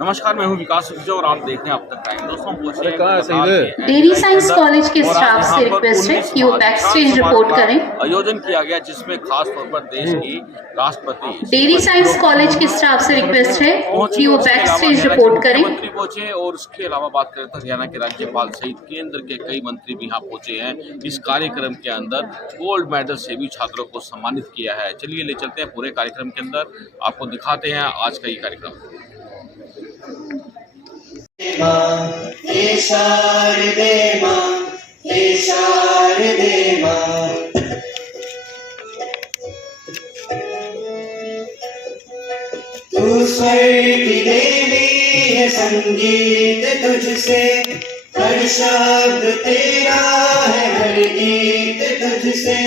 नमस्कार, मैं हूं विकास सुखजा और आप देख रहे हैं अब तक टाइम। दोस्तों पहुंचे डेयरी साइंस कॉलेज के स्टाफ से रिक्वेस्ट है कि वो बैक स्टेज रिपोर्ट करें। आयोजन किया गया जिसमें खास तौर पर देश की राष्ट्रपति डेयरी साइंस कॉलेज के स्टाफ से रिक्वेस्ट है कि वो बैक स्टेज रिपोर्ट करें। मंत्री पहुंचे और उसके अलावा बात करें तो हरियाणा के राज्यपाल सहित केंद्र के कई मंत्री भी यहाँ पहुंचे हैं। इस कार्यक्रम के अंदर गोल्ड मेडल से भी छात्रों को सम्मानित किया है। चलिए ले चलते हैं पूरे कार्यक्रम के अंदर, आपको दिखाते हैं आज का ये कार्यक्रम। तू स्वर की देवी है, संगीत तुझसे, हर शब्द तेरा है, हर गीत तुझसे।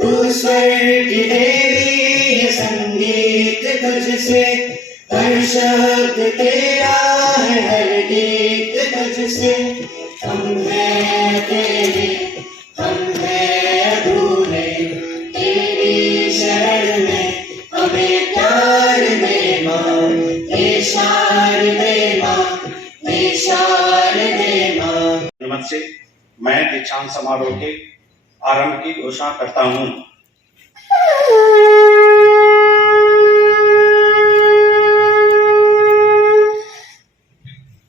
तू स्वर की देवी है, संगीत तुझसे, हर शब्द तेरा है, हर गीत तुझसे। हम हैं तेरे, हम हैं अधूरे, तेरी शरण में हमें प्यार दे माँ, हे शारदे माँ, हे शारदे माँ। नमस्ते, मैं दीक्षांत समारोह के आरंभ की घोषणा करता हूँ।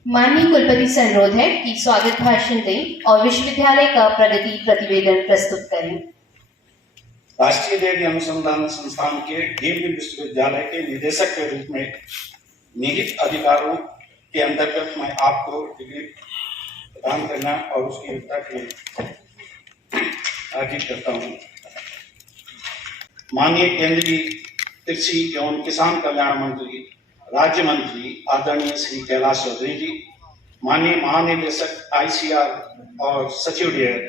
माननीय कुलपति से अनुरोध है कि स्वागत भाषण दें और विश्वविद्यालय का प्रगति प्रतिवेदन प्रस्तुत करें। राष्ट्रीय डेयरी अनुसंधान संस्थान के डीम्ड विश्वविद्यालय के निदेशक के रूप में निहित अधिकारों के अंतर्गत मैं आपको डिग्री प्रदान करना और उसकी योग्यता के अर्जित करता हूँ। माननीय केंद्रीय कृषि एवं किसान कल्याण मंत्री, राज्य मंत्री आदरणीय श्री कैलाश चौधरी जी, माननीय महानिदेशक आईसीआर और सचिव डेयर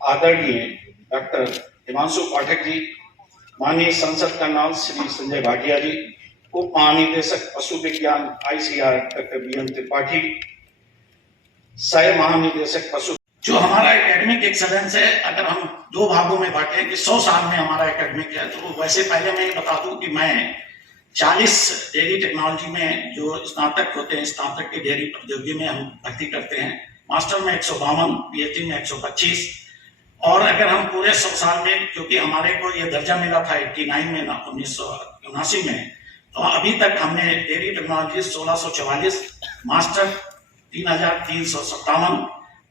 आदरणीय डॉक्टर हिमांशु पाठक जी, माननीय संसद कर्नल श्री संजय भाटिया जी, उप महानिदेशक पशु विज्ञान आईसीआर डॉक्टर बीएम त्रिपाठी, सह महानिदेशक पशु। जो हमारा एकेडमिक एक्सेलेंस है, अगर हम दो भागों में बांटे कि 100 साल में हमारा एकेडमिक है, तो वैसे पहले मैं बता दूं कि मैं 40 डेयरी टेक्नोलॉजी में जो स्नातक होते हैं, स्नातक की डेयरी प्रतियोगी में हम भर्ती करते हैं। मास्टर में 152, पीएचडी में 125, और अगर हम पूरे 100 साल में, क्योंकि हमारे को ये दर्जा मिला था 89 में, 1979 में, तो अभी तक हमने डेयरी टेक्नोलॉजी 1644, मास्टर 3357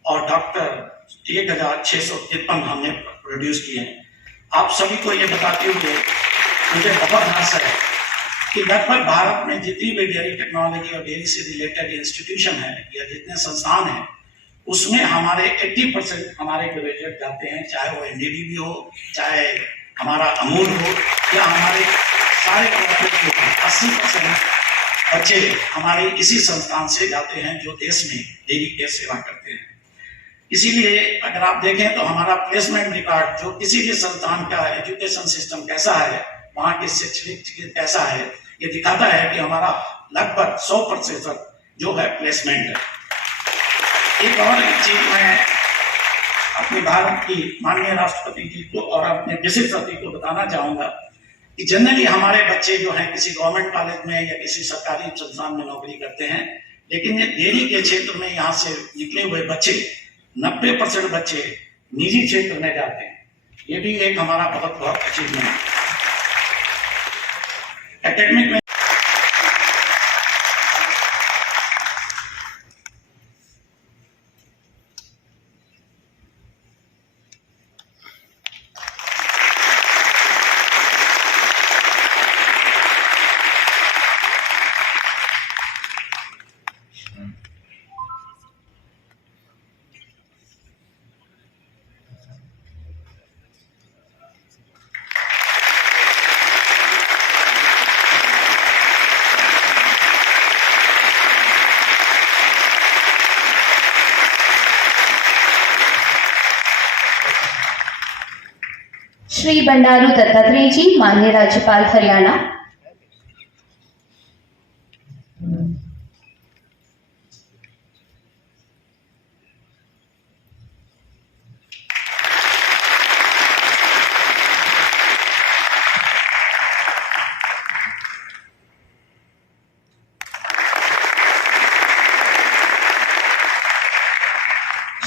और डॉक्टर 1653 हमने प्रोड्यूस किए हैं। आप सभी को ये बताते हुए मुझे बहुत हर्ष है कि लगभग भारत में जितनी भी डेयरी टेक्नोलॉजी और डेयरी से रिलेटेड इंस्टीट्यूशन है या जितने संस्थान हैं, उसमें हमारे 80% हमारे ग्रेजुएट जाते हैं, चाहे वो एनडीडीबी हो, चाहे हमारा अमूल हो, या हमारे सारे 80% बच्चे हमारे इसी संस्थान से जाते हैं जो देश में डेयरी की सेवा करते हैं। इसीलिए अगर आप देखें तो हमारा प्लेसमेंट रिकॉर्ड, जो किसी भी संस्थान का एजुकेशन सिस्टम कैसा है, वहाँ के शैक्षणिक कैसा है, ये दिखाता है कि हमारा लगभग 100% जो है प्लेसमेंट है। एक और चीज मैं अपने भारत की माननीय राष्ट्रपति जी को और अपने विशिष्ट अतिथि को बताना चाहूंगा कि जनरली हमारे बच्चे जो हैं किसी गवर्नमेंट कॉलेज में या किसी सरकारी संस्थान में नौकरी करते हैं, लेकिन ये डेयरी के क्षेत्र में यहाँ से निकले हुए बच्चे 90% बच्चे निजी क्षेत्र में जाते हैं। ये भी एक हमारा बहुत अचीवमेंट है एकेडमिक में। श्री बंडारू दत्तात्रेय जी, माननीय राज्यपाल हरियाणा।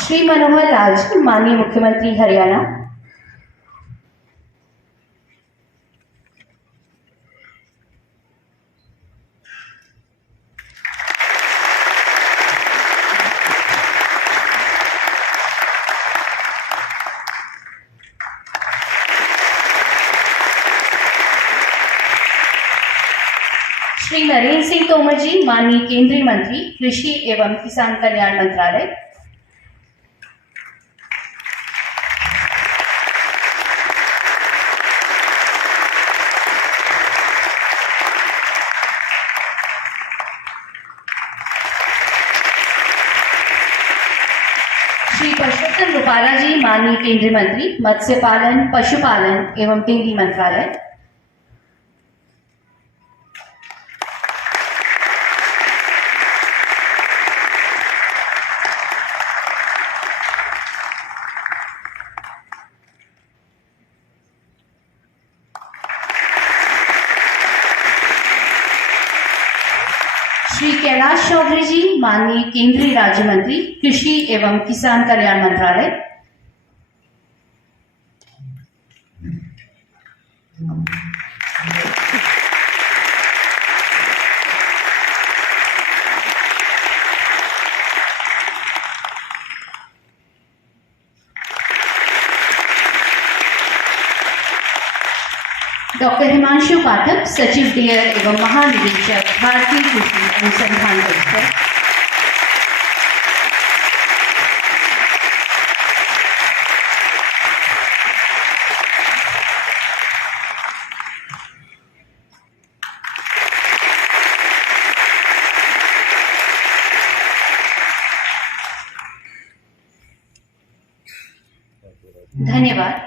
श्री मनोहर लाल जी, माननीय मुख्यमंत्री हरियाणा। श्री नरेंद्र सिंह तोमर जी, माननीय केंद्रीय मंत्री कृषि एवं किसान कल्याण मंत्रालय। श्री परषोत्तम रूपाला जी, माननीय केंद्रीय मंत्री मत्स्य पालन, पशुपालन एवं डेयरी मंत्रालय। श्री कैलाश चौधरी जी, माननीय केंद्रीय राज्य मंत्री कृषि एवं किसान कल्याण मंत्रालय। डॉक्टर हिमांशु पाठक, सचिव डेयर एवं महानिदेशक भारतीय कृषि अनुसंधान परिषद। धन्यवाद।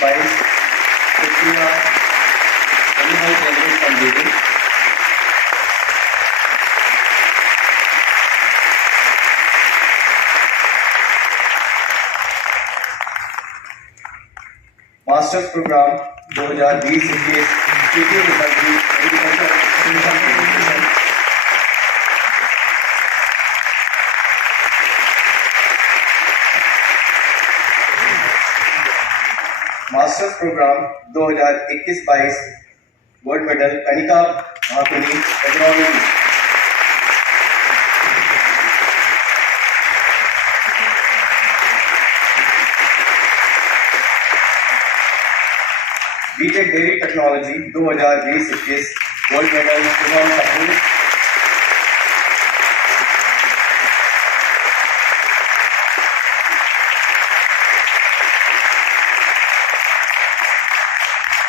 Vice Supriya Animal General Convening. Masters program 2020-21 तृतीय विभागीय agriculture extension education masters program 2021-22 gold medal Kanika Mahakuni agronomy. BTech dairy technology 2020-21 gold medal Suman Kapoor.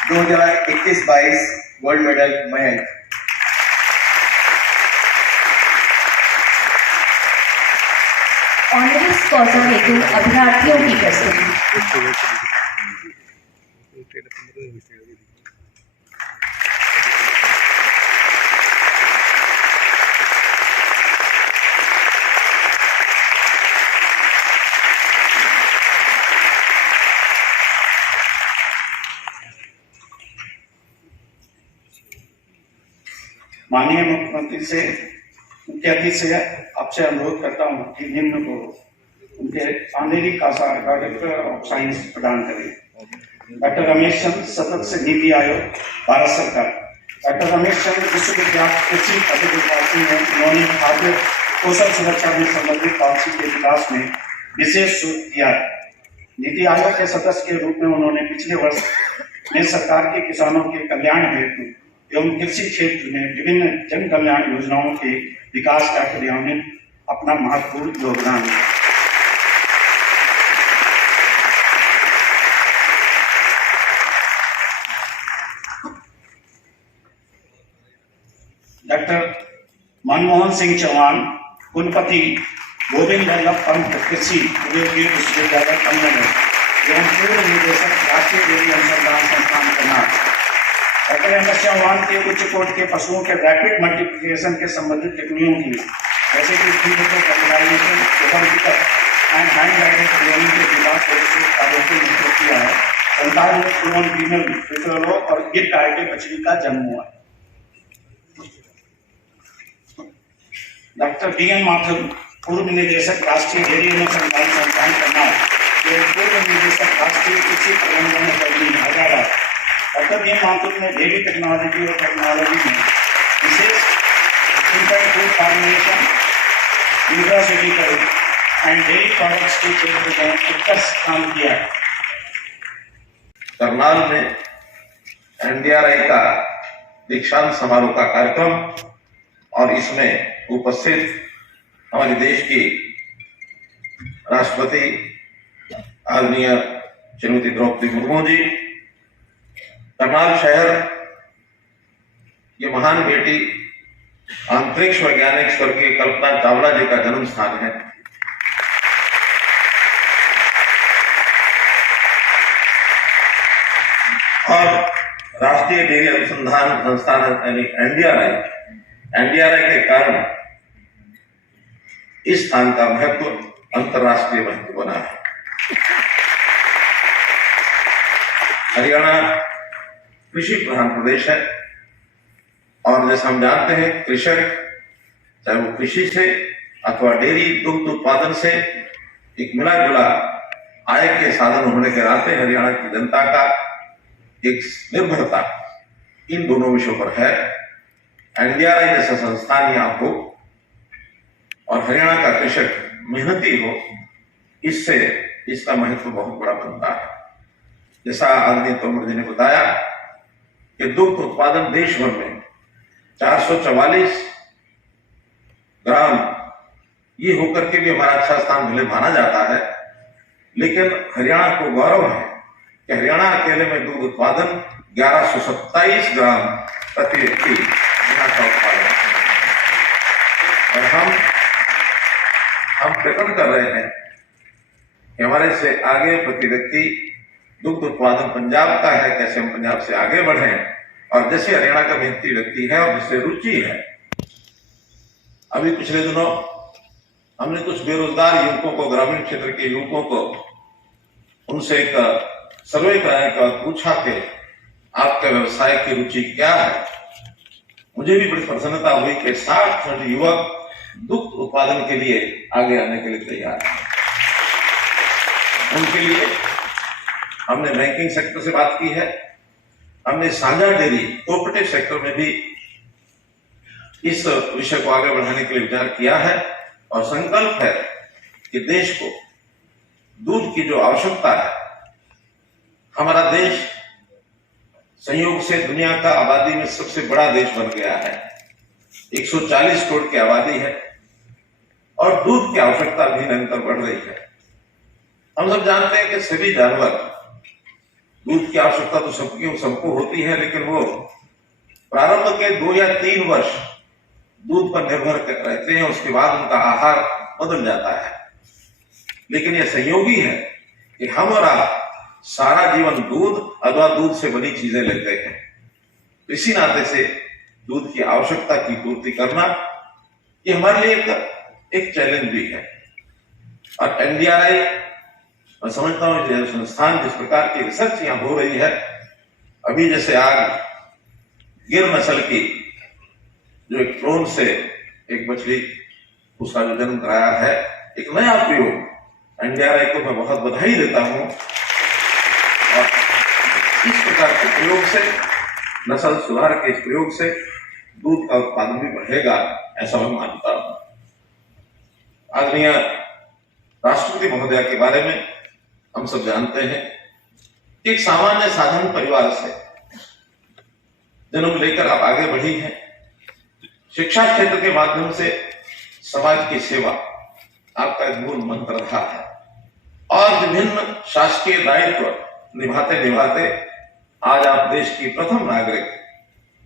दो 2021-22 गोल्ड मेडल मयंक। ऑनर्स कॉजा हेतु अभ्यर्थियों की प्रस्तुति। माननीय मुख्यमंत्री से मुख्य अतिथि से आपसे अनुरोध करता हूं कि निम्न को उनके ऑनरी कासा डॉक्टर ऑफ साइंस प्रदान करें। डॉक्टर रमेश चंद्र, सदस्य नीति आयोग, भारत सरकार। डॉक्टर रमेश चंद्र विश्वविद्यालय कृषि पद्धति में उन्होंने खाद्य पोषण सुरक्षा में संबंधित पॉलिसी के विकास में विशेष शोध किया। नीति आयोग के सदस्य के रूप में उन्होंने पिछले वर्ष में सरकार के किसानों के कल्याण हेतु एवं कृषि क्षेत्र में विभिन्न जन कल्याण योजनाओं के विकास का क्रियान्वयन अपना महत्वपूर्ण योगदान दिया। डॉक्टर मनमोहन सिंह चौहान, कुलपति गोविंद वल्लभ पंत कृषि विश्वविद्यालय कन्नौज एवं पूर्व निदेशक राष्ट्रीय डेयरी अनुसंधान संस्थान Karnal. Doctor M S Chauhan के उच्च कोर्ट के पशुओं के रैपिड मल्टीप्लिकेशन के संबंधित टिप्पणियों की, जैसे कि fertilization, and hand guided training के विकास कार्यों को नियंत्रित किया है। 47 फीमेल बिफेलो और गिर गाय के बछड़ी का जन्म हुआ है। डॉक्टर डी एन माथुर, पूर्व निदेशक राष्ट्रीय डेयरी अनुसंधान संस्थान करनाल एवं पूर्व निदेशक राष्ट्रीय कृषि प्रबंधन अकादमी Hyderabad. Doctor D N Mathur ने डेयरी टेक्नोलॉजी और टेक्नोलॉजी में विशेष in fact food formulation, nutraceutical and dairy products के क्षेत्र में उत्कृष्ट काम किया है। करनाल में एनडीआरआई का दीक्षांत समारोह का कार्यक्रम और इसमें उपस्थित हमारे देश की राष्ट्रपति आदरणीय श्रीमती द्रौपदी मुर्मू जी, करनाल शहर ये महान बेटी अंतरिक्ष वैज्ञानिक स्वर्गीय कल्पना चावला जी का जन्म स्थान है। और राष्ट्रीय डेयरी अनुसंधान संस्थान यानी एनडीआरआई के कारण इस स्थान का महत्व अंतर्राष्ट्रीय महत्व बना है। हरियाणा कृषि प्रधान प्रदेश है और जैसा हम जानते हैं कृषक चाहे वो कृषि से अथवा डेयरी दुग्ध उत्पादन से एक मिला जुला आय के साधन होने के नाते हरियाणा की जनता का एक निर्भरता इन दोनों विषयों पर है। एनडीआरआई जैसा संस्थान यहाँ हो और हरियाणा का कृषक मेहनती हो, इससे इसका महत्व बहुत बड़ा बनता है। जैसा आदरणीय तोमर जी ने बताया कि दुग्ध उत्पादन देश भर में 444 ग्राम ये होकर के भी हमारा अच्छा स्थान भले माना जाता है, लेकिन हरियाणा को गौरव है कि हरियाणा अकेले में दूध उत्पादन 1127 ग्राम प्रति व्यक्ति यहाँ का उत्पादन है। और हम प्रकट कर रहे हैं कि हमारे से आगे प्रति व्यक्ति दुग्ध उत्पादन पंजाब का है, कैसे हम पंजाब से आगे बढ़ें और जैसे हरियाणा का मेहनती व्यक्ति है और जिससे रुचि है। अभी पिछले दिनों हमने कुछ बेरोजगार युवकों को, ग्रामीण क्षेत्र के युवकों को, उनसे एक सर्वे कराने का पूछा कि आपका व्यवसाय की रुचि क्या है। मुझे भी बड़ी प्रसन्नता हुई कि 60 युवक दुग्ध उत्पादन के लिए आगे आने के लिए तैयार हैं। उनके लिए हमने बैंकिंग सेक्टर से बात की है, हमने साझा डेयरी कोऑपरेटिव सेक्टर में भी इस विषय को आगे बढ़ाने के लिए विचार किया है और संकल्प है कि देश को दूध की जो आवश्यकता है, हमारा देश संयोग से दुनिया का आबादी में सबसे बड़ा देश बन गया है। 140 करोड़ की आबादी है और दूध की आवश्यकता भी निरंतर बढ़ रही है। हम सब जानते हैं कि सभी जानवर, दूध की आवश्यकता तो सबको होती है, लेकिन वो प्रारंभ के 2 या 3 वर्ष दूध पर निर्भर रहते हैं, उसके बाद उनका आहार बदल जाता है। लेकिन यह संयोगी है कि हम और आप सारा जीवन दूध अथवा दूध से बनी चीजें लेते हैं। इसी नाते से दूध की आवश्यकता की पूर्ति करना ये हमारे लिए एक चैलेंज भी है। और एनडीआरआई, मैं समझता हूं संस्थान जिस प्रकार की रिसर्च यहाँ हो रही है, अभी जैसे आज गिर नस्ल की जो एक क्लोन से एक बछड़ी उसका जो जन्म कराया है, एक नया प्रयोग, एनडीआरआई को मैं बहुत बधाई देता हूं। और इस प्रकार के प्रयोग से, नस्ल सुधार के इस प्रयोग से दूध का उत्पादन भी बढ़ेगा, ऐसा मैं मानता हूं। आदरणीय राष्ट्रपति महोदय के बारे में हम सब जानते हैं कि एक सामान्य साधारण परिवार से जन्म लेकर आप आगे बढ़ी हैं। शिक्षा क्षेत्र के माध्यम से समाज की सेवा आपका एक मूल मंत्र रहा है और विभिन्न शासकीय दायित्व निभाते निभाते आज आप देश की प्रथम नागरिक,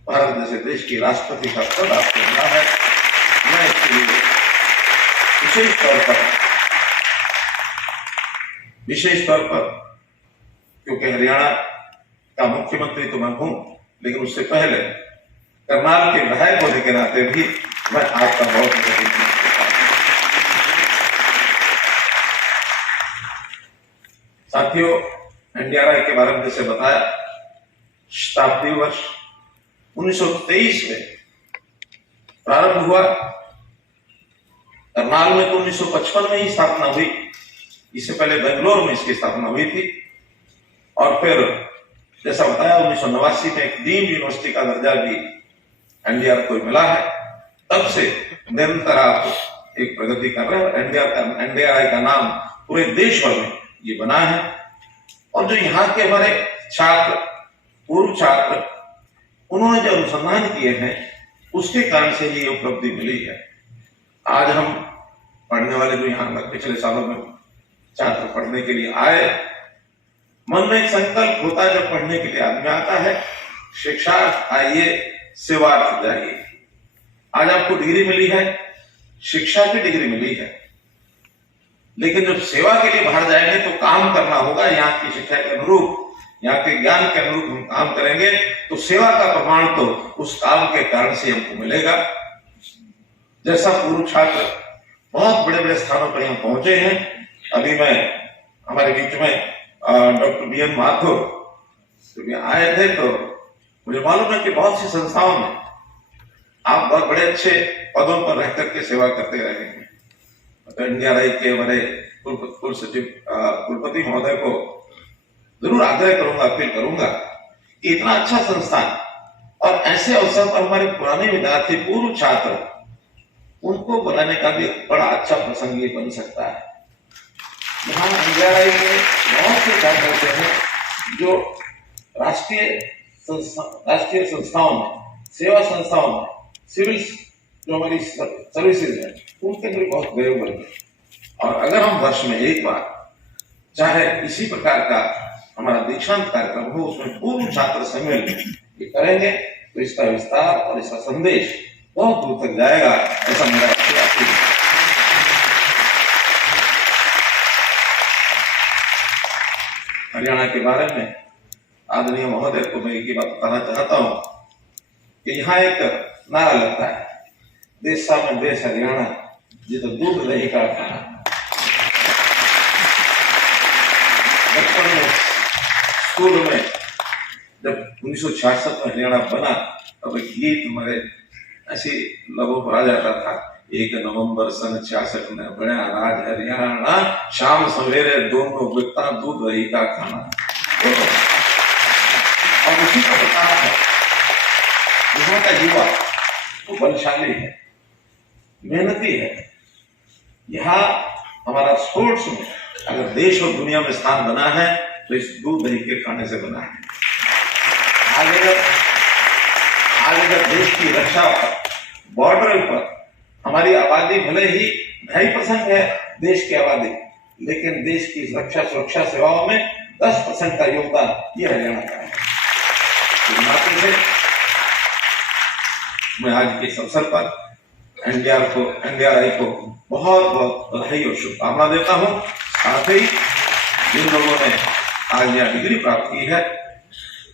भारत जैसे देश की राष्ट्रपति का पद आपको मिला है। विशेष तौर पर क्योंकि हरियाणा का मुख्यमंत्री तो मैं हूं, लेकिन उससे पहले करनाल के विधायक होने के नाते भी मैं आपका बहुत साथियों, एनडीआरआई के बारे में जैसे बताया, शताब्दी वर्ष 1923 में प्रारंभ हुआ। करनाल में तो 1955 में ही स्थापना हुई, इससे पहले बेंगलोर में इसकी स्थापना हुई थी। और फिर जैसा बताया 1989 में एक डीम्ड यूनिवर्सिटी का दर्जा भी एनडीआर को मिला है। तब से निरंतर आप एक प्रगति कर रहे हैं। एनडीआरआई का नाम पूरे देश भर में ये बना है। और जो यहाँ के हमारे छात्र, पूर्व छात्र, उन्होंने जो अनुसंधान किए हैं उसके कारण से ये उपलब्धि मिली है। आज हम पढ़ने वाले जो यहाँ पिछले सालों में छात्र पढ़ने के लिए आए, मन में एक संकल्प होता है जब पढ़ने के लिए आदमी आता है, शिक्षा आइए, सेवार्थ जाइए। आज आपको डिग्री मिली है, शिक्षा की डिग्री मिली है, लेकिन जब सेवा के लिए बाहर जाएंगे तो काम करना होगा। यहाँ की शिक्षा के अनुरूप, यहाँ के ज्ञान के अनुरूप हम काम करेंगे तो सेवा का प्रमाण तो उस काम के कारण से हमको मिलेगा। जैसा पूर्व छात्र बहुत बड़े बड़े स्थानों पर यहाँ पहुंचे हैं। अभी मैं हमारे बीच में डॉक्टर बीएन माथुर जब आए थे तो मुझे मालूम है कि बहुत सी संस्थाओं में आप बहुत बड़े अच्छे पदों पर रह करके सेवा करते रहे हैं। एनडीआरआई के हमारे कुल सचिव कुलपति महोदय को जरूर आग्रह करूंगा, अपील करूंगा कि इतना अच्छा संस्थान और ऐसे अवसर पर हमारे पुराने विद्यार्थी, पूर्व छात्र, उनको बुलाने का भी बड़ा अच्छा प्रसंग ये बन सकता है। यहाँ एनडीआरआई के बहुत से छात्र होते हैं जो राष्ट्रीय संस्थाओं में, सेवा संस्थाओं में, सिविल जो हमारी सर्विसेज है उनके अंदर बहुत गए हुए हैं। और अगर हम वर्ष में एक बार चाहे इसी प्रकार का हमारा दीक्षांत कार्यक्रम हो, उसमें पूर्व छात्र सम्मेलन ये करेंगे तो इसका विस्तार और इसका संदेश बहुत दूर तक जाएगा, ऐसा मेरा प्रयास है। हरियाणा के बारे में आदरणीय महोदय को मैं एक ही बात बताना चाहता हूं कि यहाँ एक नारा लगता है, देश में देश हरियाणा जी तो दूध दही का खाना। बचपन में स्कूल में जब 1966 में हरियाणा बना तब एक गीत हमारे ऐसे लोगों पर आ जाता था, 1 नवंबर सन 66 में बड़ा राज हरियाणा, शाम सवेरे दोनों बिकता दूध दही का खाना। और उसी का प्रकार है, यहाँ का युवा वो बलशाली है, मेहनती है। यहाँ हमारा स्पोर्ट्स में अगर देश और दुनिया में स्थान बना है तो इस दूध दही के खाने से बना है। आगे जब देश की रक्षा पर, बॉर्डर पर हमारी आबादी भले ही 2.5% है देश की आबादी, लेकिन देश की रक्षा सुरक्षा सेवाओं में 10% का योगदान ये हरियाणा का है। मैं आज के इस अवसर पर एनडीआरआई को बहुत बहुत बधाई और शुभकामना देता हूं। साथ ही जिन लोगों ने आज यहाँ डिग्री प्राप्त की है,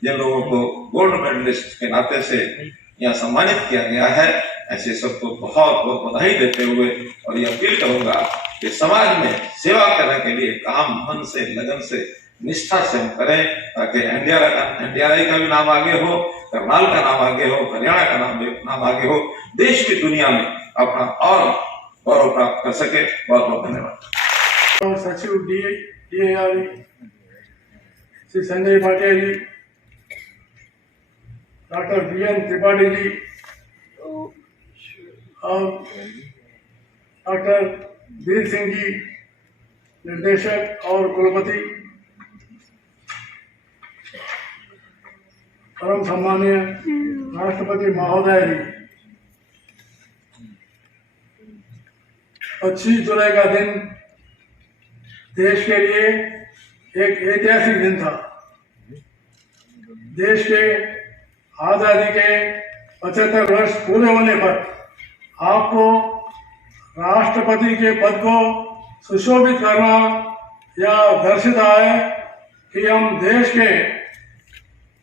जिन लोगों को गोल्ड मेडलिस्ट के नाते से यहाँ सम्मानित किया गया है, ऐसे सबको बहुत बहुत बधाई देते हुए और ये अपील करूंगा कि समाज में सेवा करने के लिए काम मन से, लगन से, निष्ठा से हम करें, ताकि एनडीआरआई का भी नाम आगे हो, करनाल का नाम आगे हो, हरियाणा का नाम आगे हो, देश की दुनिया में अपना और गौरव प्राप्त कर सके। बहुत बहुत धन्यवाद। सचिव डीएआरई श्री संजय भाटिया जी, डॉक्टर बीएन त्रिपाठी जी और डॉक्टर वीर सिंह जी, निर्देशक और कुलपति, परम सम्मानीय राष्ट्रपति महोदय जी, 25 जुलाई का दिन देश के लिए एक ऐतिहासिक दिन था। देश के आजादी के 75 वर्ष पूरे होने पर आपको राष्ट्रपति के पद को सुशोभित करना यह दर्शाता है कि हम देश के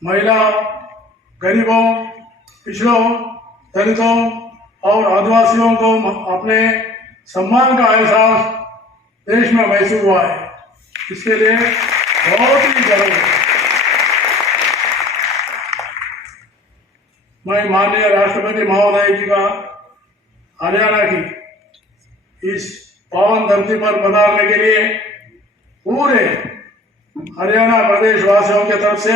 महिला, गरीबों, पिछड़ों, दलितों और आदिवासियों को अपने सम्मान का एहसास देश में महसूस हुआ है। इसके लिए बहुत ही गर्व है। मैं माननीय राष्ट्रपति महोदय जी का हरियाणा की इस पावन धरती पर पधारने के लिए पूरे हरियाणा प्रदेश वासियों की तरफ से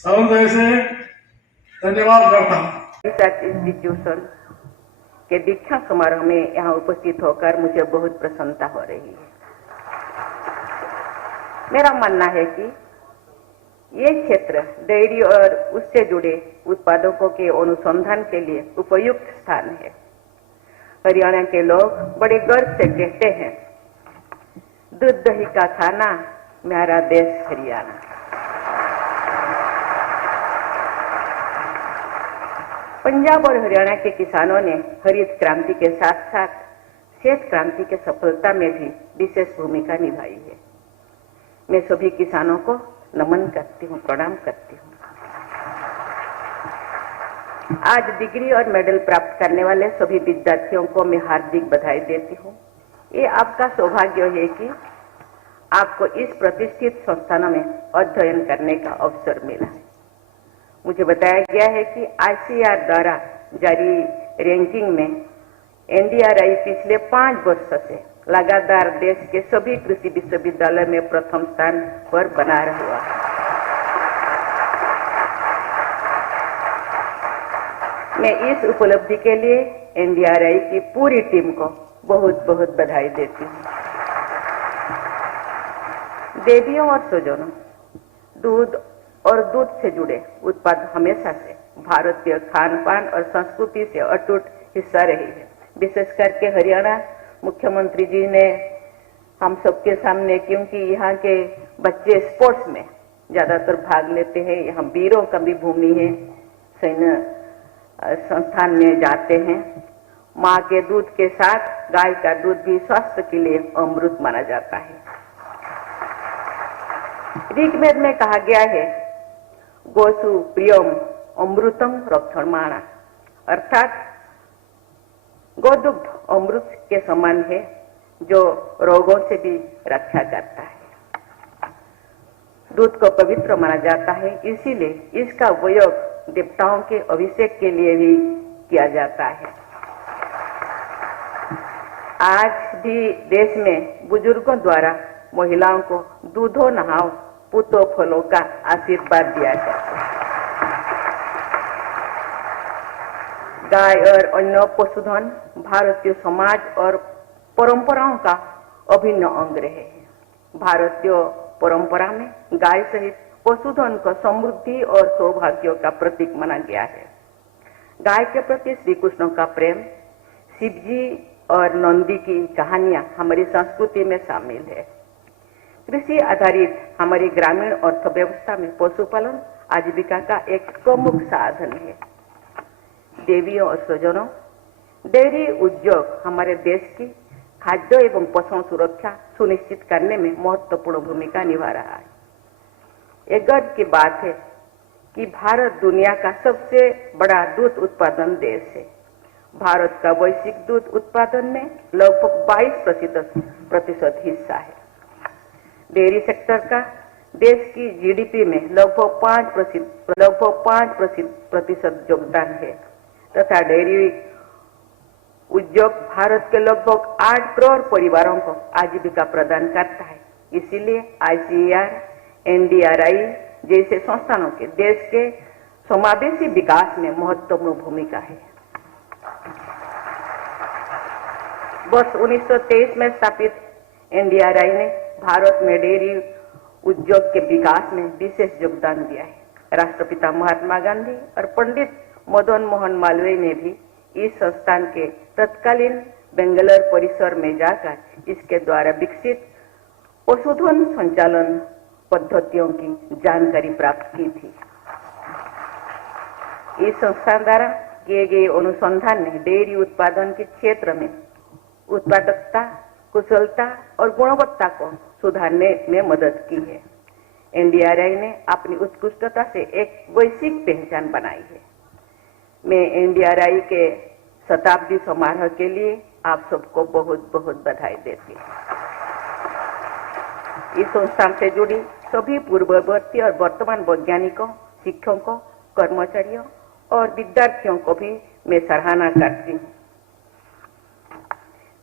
सहृदय से धन्यवाद करता हूँ। रिसर्च इंस्टीट्यूशन के दीक्षा समारोह में यहाँ उपस्थित होकर मुझे बहुत प्रसन्नता हो रही है। मेरा मानना है कि ये क्षेत्र डेयरी और उससे जुड़े उत्पादकों के अनुसंधान के लिए उपयुक्त स्थान है। हरियाणा के लोग बड़े गर्व से कहते हैं, दूध दही का खाना मेरा देश हरियाणा। पंजाब और हरियाणा के किसानों ने हरित क्रांति के साथ साथ श्वेत क्रांति के सफलता में भी विशेष भूमिका निभाई है। मैं सभी किसानों को नमन करती हूँ, प्रणाम करती हूँ। आज डिग्री और मेडल प्राप्त करने वाले सभी विद्यार्थियों को मैं हार्दिक बधाई देती हूँ। ये आपका सौभाग्य है कि आपको इस प्रतिष्ठित संस्थानों में अध्ययन करने का अवसर मिला है। मुझे बताया गया है कि ICAR द्वारा जारी रैंकिंग में NDRI पिछले 5 वर्ष से लगातार देश के सभी कृषि विश्वविद्यालय में प्रथम स्थान पर बना हुआ है। मैं इस उपलब्धि के लिए NDRI की पूरी टीम को बहुत बहुत बधाई देती हूँ। देवियों और स्वजनों, दूध और दूध से जुड़े उत्पाद हमेशा से भारतीय खान पान और संस्कृति से अटूट हिस्सा रही है। विशेष करके हरियाणा मुख्यमंत्री जी ने हम सबके सामने, क्योंकि यहाँ के बच्चे स्पोर्ट्स में ज्यादातर भाग लेते हैं, यहाँ वीरों का भी भूमि है, सैन्य संस्थान में जाते हैं। माँ के दूध के साथ गाय का दूध भी स्वास्थ्य के लिए अमृत माना जाता है। ऋग्वेद में कहा गया है, गोसु प्रियम अमृतम रक्षणमाणा, अर्थात गोदुग्ध अमृत के समान है जो रोगों से भी रक्षा करता है। दूध को पवित्र माना जाता है, इसीलिए इसका उपयोग देवताओं के अभिषेक के लिए भी किया जाता है। आज भी देश में बुजुर्गों द्वारा महिलाओं को दूधो नहाओ पूतो फलों का आशीर्वाद दिया जाता है। गाय और अन्य पशुधन भारतीय समाज और परंपराओं का अभिन्न अंग रहे हैं। भारतीय परंपरा में गाय सहित पशुधन को समृद्धि और सौभाग्य का प्रतीक माना गया है। गाय के प्रति श्री कृष्ण का प्रेम, शिव जी और नंदी की कहानियां हमारी संस्कृति में शामिल है। कृषि आधारित हमारी ग्रामीण अर्थव्यवस्था में पशुपालन आजीविका का एक प्रमुख साधन है। देवियों और स्वजनों, डेयरी उद्योग हमारे देश की खाद्य एवं पोषण सुरक्षा सुनिश्चित करने में महत्वपूर्ण भूमिका निभा रहा है। एक गर्व की बात है कि भारत दुनिया का सबसे बड़ा दूध उत्पादन देश है। भारत का वैश्विक दूध उत्पादन में लगभग 22% हिस्सा है। डेयरी सेक्टर का देश की GDP में लगभग 5% योगदान है तथा डेयरी उद्योग भारत के लगभग 8 करोड़ परिवारों को आजीविका प्रदान करता है। इसीलिए ICAR, NDRI जैसे संस्थानों के देश के समावेशी विकास में महत्वपूर्ण भूमिका है। वर्ष 1923 में स्थापित NDRI ने भारत में डेयरी उद्योग के विकास में विशेष योगदान दिया है। राष्ट्रपिता महात्मा गांधी और पंडित मदन मोहन मालवीय ने भी इस संस्थान के तत्कालीन बेंगलोर परिसर में जाकर इसके द्वारा विकसित पशुधन संचालन पद्धतियों की जानकारी प्राप्त की थी। इस संस्थान द्वारा किए गए अनुसंधान ने डेयरी उत्पादन के क्षेत्र में उत्पादकता, कुशलता और गुणवत्ता को सुधारने में मदद की है। एनडीआरआई ने अपनी उत्कृष्टता से एक वैश्विक पहचान बनाई है। मैं एनडीआरआई के शताब्दी समारोह के लिए आप सबको बहुत बहुत बधाई देती हूँ। इस संस्थान से जुड़ी सभी पूर्ववर्ती और वर्तमान वैज्ञानिकों, शिक्षकों, कर्मचारियों और विद्यार्थियों को भी मैं सराहना करती हूँ।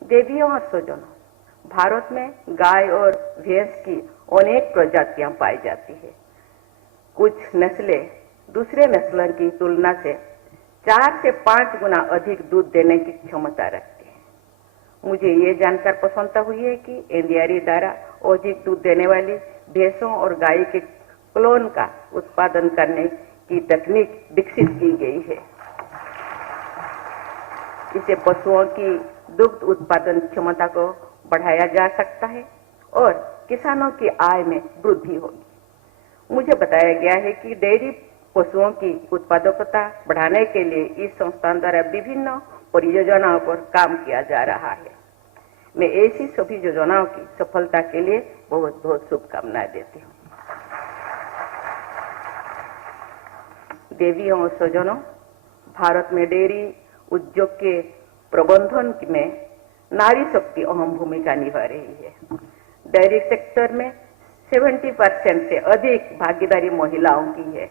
देवियों और स्वजनों, भारत में गाय और भैंस की अनेक प्रजातियां पाई जाती है। कुछ नस्लें दूसरे नस्लों की तुलना से 4 से 5 गुना अधिक दूध देने की क्षमता रखती है। मुझे ये जानकर प्रसन्नता हुई है कि एनडीआरआई द्वारा अधिक दूध देने वाली भैंसों और गाय के क्लोन का उत्पादन करने की तकनीक विकसित की गई है। इससे पशुओं की दुग्ध उत्पादन क्षमता को बढ़ाया जा सकता है और किसानों की आय में वृद्धि होगी। मुझे बताया गया है कि डेयरी पशुओं की उत्पादकता बढ़ाने के लिए इस संस्थान द्वारा विभिन्न परियोजनाओं पर काम किया जा रहा है। मैं ऐसी सभी योजनाओं की सफलता के लिए बहुत बहुत शुभकामनाएं देती हूँ। देवियों और स्वजनों, भारत में डेयरी उद्योग के प्रबंधन में नारी शक्ति अहम भूमिका निभा रही है। डेयरी सेक्टर में 70% से अधिक भागीदारी महिलाओं की है।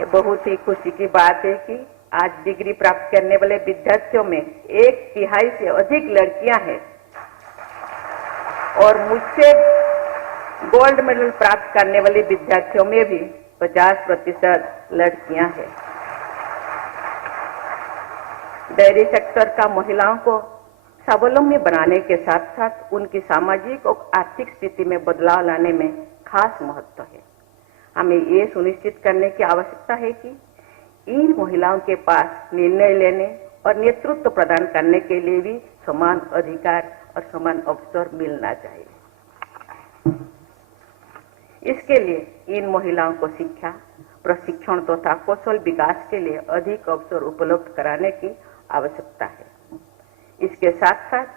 ये बहुत ही खुशी की बात है कि आज डिग्री प्राप्त करने वाले विद्यार्थियों में 1/3 से अधिक लड़कियां हैं और मुझसे गोल्ड मेडल प्राप्त करने वाले विद्यार्थियों में भी 50% लड़कियां हैं। डेयरी सेक्टर का महिलाओं को स्वावलंबी बनाने के साथ साथ उनकी सामाजिक और आर्थिक स्थिति में बदलाव लाने में खास महत्व है। हमें ये सुनिश्चित करने की आवश्यकता है कि इन महिलाओं के पास निर्णय लेने और नेतृत्व प्रदान करने के लिए भी समान अधिकार और समान अवसर मिलना चाहिए। इसके लिए इन महिलाओं को शिक्षा, प्रशिक्षण तथा कौशल विकास के लिए अधिक अवसर उपलब्ध कराने की आवश्यकता है। इसके साथ साथ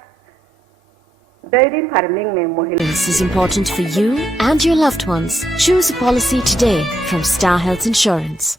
डेयरी फार्मिंग में महिला This is important for you and your loved ones. Choose a policy today from Star Health Insurance.